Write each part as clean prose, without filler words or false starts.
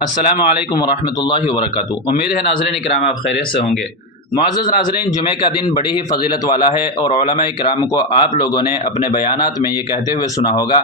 السلام علیکم ورحمۃ اللہ وبرکاتہ۔ امید ہے ناظرین اکرام آپ خیریت سے ہوں گے۔ معزز ناظرین، جمعہ کا دن بڑی ہی فضیلت والا ہے اور علماء اکرام کو آپ لوگوں نے اپنے بیانات میں یہ کہتے ہوئے سنا ہوگا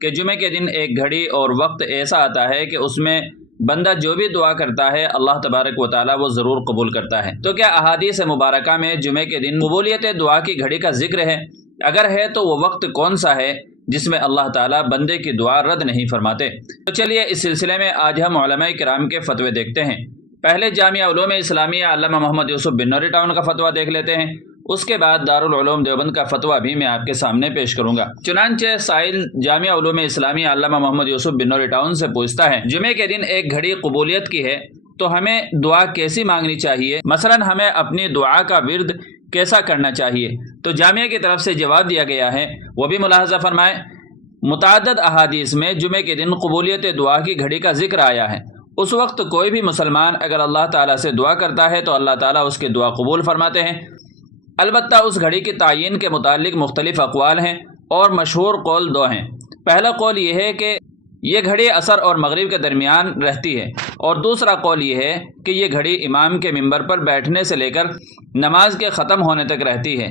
کہ جمعہ کے دن ایک گھڑی اور وقت ایسا آتا ہے کہ اس میں بندہ جو بھی دعا کرتا ہے اللہ تبارک و تعالیٰ وہ ضرور قبول کرتا ہے۔ تو کیا احادیث مبارکہ میں جمعہ کے دن قبولیت دعا کی گھڑی کا ذکر ہے؟ اگر ہے تو وہ وقت کون سا ہے جس میں اللہ تعالیٰ بندے کی دعا رد نہیں فرماتے؟ تو چلیے اس سلسلے میں آج ہم علماء کرام کے فتوے دیکھتے ہیں۔ پہلے جامعہ علوم اسلامیہ علامہ محمد یوسف بن نوری ٹاؤن کا فتویٰ دیکھ لیتے ہیں، اس کے بعد دارالعلوم دیوبند کا فتویٰ بھی میں آپ کے سامنے پیش کروں گا۔ چنانچہ سائل جامعہ علوم اسلامیہ علامہ محمد یوسف بن نوری ٹاؤن سے پوچھتا ہے، جمعے کے دن ایک گھڑی قبولیت کی ہے تو ہمیں دعا کیسی مانگنی چاہیے؟ مثلا ہمیں اپنی دعا کا ورد کیسا کرنا چاہیے؟ تو جامعہ کی طرف سے جواب دیا گیا ہے، وہ بھی ملاحظہ فرمائیں۔ متعدد احادیث میں جمعے کے دن قبولیت دعا کی گھڑی کا ذکر آیا ہے۔ اس وقت کوئی بھی مسلمان اگر اللہ تعالیٰ سے دعا کرتا ہے تو اللہ تعالیٰ اس کی دعا قبول فرماتے ہیں۔ البتہ اس گھڑی کی تعین کے متعلق مختلف اقوال ہیں اور مشہور قول دو ہیں۔ پہلا قول یہ ہے کہ یہ گھڑی عصر اور مغرب کے درمیان رہتی ہے، اور دوسرا قول یہ ہے کہ یہ گھڑی امام کے منبر پر بیٹھنے سے لے کر نماز کے ختم ہونے تک رہتی ہے۔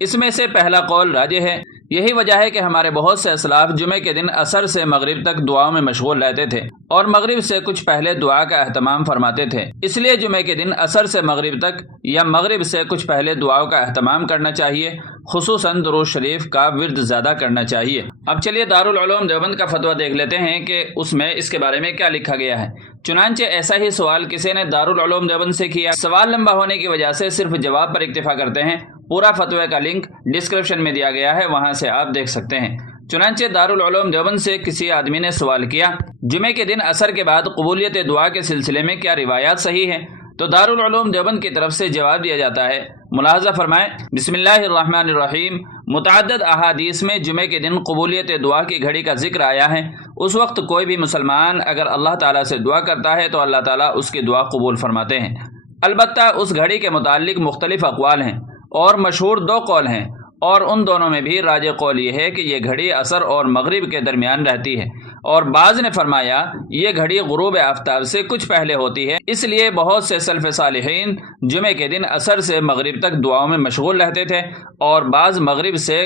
اس میں سے پہلا قول راجح ہے۔ یہی وجہ ہے کہ ہمارے بہت سے اسلاف جمعے کے دن عصر سے مغرب تک دعاؤں میں مشغول رہتے تھے اور مغرب سے کچھ پہلے دعا کا اہتمام فرماتے تھے۔ اس لیے جمعے کے دن عصر سے مغرب تک یا مغرب سے کچھ پہلے دعاؤں کا اہتمام کرنا چاہیے، خصوصاً درود شریف کا ورد زیادہ کرنا چاہیے۔ اب چلیے دارالعلوم دیوبند کا فتویٰ دیکھ لیتے ہیں کہ اس میں اس کے بارے میں کیا لکھا گیا ہے۔ چنانچہ ایسا ہی سوال کسی نے دارالعلوم دیوبند سے کیا۔ سوال لمبا ہونے کی وجہ سے صرف جواب پر اکتفا کرتے ہیں۔ پورا فتوی کا لنک ڈسکرپشن میں دیا گیا ہے، وہاں سے آپ دیکھ سکتے ہیں۔ چنانچہ دارالعلوم دیوبند سے کسی آدمی نے سوال کیا، جمعے کے دن عصر کے بعد قبولیت دعا کے سلسلے میں کیا روایات صحیح ہیں؟ تو دارالعلوم دیوبند کی طرف سے جواب دیا جاتا ہے، ملاحظہ فرمائیں، بسم اللہ الرحمن الرحیم، متعدد احادیث میں جمعے کے دن قبولیت دعا کی گھڑی کا ذکر آیا ہے۔ اس وقت کوئی بھی مسلمان اگر اللہ تعالیٰ سے دعا کرتا ہے تو اللہ تعالیٰ اس کی دعا قبول فرماتے ہیں۔ البتہ اس گھڑی کے متعلق مختلف اقوال ہیں اور مشہور دو قول ہیں، اور ان دونوں میں بھی راجح قول یہ ہے کہ یہ گھڑی عصر اور مغرب کے درمیان رہتی ہے، اور بعض نے فرمایا یہ گھڑی غروب آفتاب سے کچھ پہلے ہوتی ہے۔ اس لیے بہت سے سلف صالحین جمعے کے دن عصر سے مغرب تک دعاؤں میں مشغول رہتے تھے اور بعض مغرب سے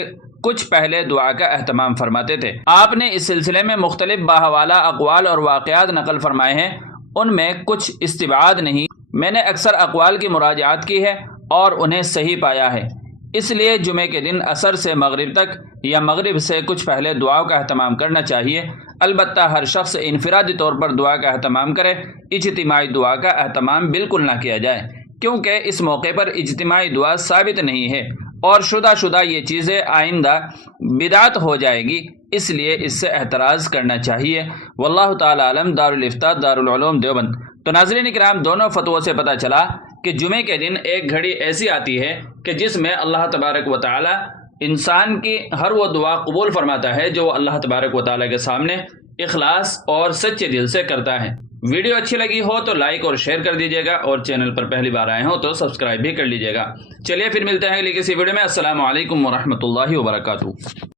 کچھ پہلے دعا کا اہتمام فرماتے تھے۔ آپ نے اس سلسلے میں مختلف باحوالہ اقوال اور واقعات نقل فرمائے ہیں، ان میں کچھ استبعاد نہیں۔ میں نے اکثر اقوال کی مراجعات کی ہے اور انہیں صحیح پایا ہے۔ اس لیے جمعے کے دن عصر سے مغرب تک یا مغرب سے کچھ پہلے دعاؤں کا اہتمام کرنا چاہیے۔ البتہ ہر شخص انفرادی طور پر دعا کا اہتمام کرے، اجتماعی دعا کا اہتمام بالکل نہ کیا جائے، کیونکہ اس موقع پر اجتماعی دعا ثابت نہیں ہے اور شدہ یہ چیزیں آئندہ بدعت ہو جائے گی، اس لیے اس سے احتراز کرنا چاہیے۔ واللہ تعالی عالم۔ دارالفتاء دارالعلوم دیوبند۔ تو ناظرین اکرام، دونوں فتووں سے پتہ چلا کہ جمعے کے دن ایک گھڑی ایسی آتی ہے کہ جس میں اللہ تبارک و تعالی انسان کی ہر وہ دعا قبول فرماتا ہے جو اللہ تبارک و تعالی کے سامنے اخلاص اور سچے دل سے کرتا ہے۔ ویڈیو اچھی لگی ہو تو لائک اور شیئر کر دیجیے گا، اور چینل پر پہلی بار آئے ہو تو سبسکرائب بھی کر لیجیے گا۔ چلیے پھر ملتے ہیں اگلی کسی ویڈیو میں۔ السلام علیکم ورحمۃ اللہ وبرکاتہ۔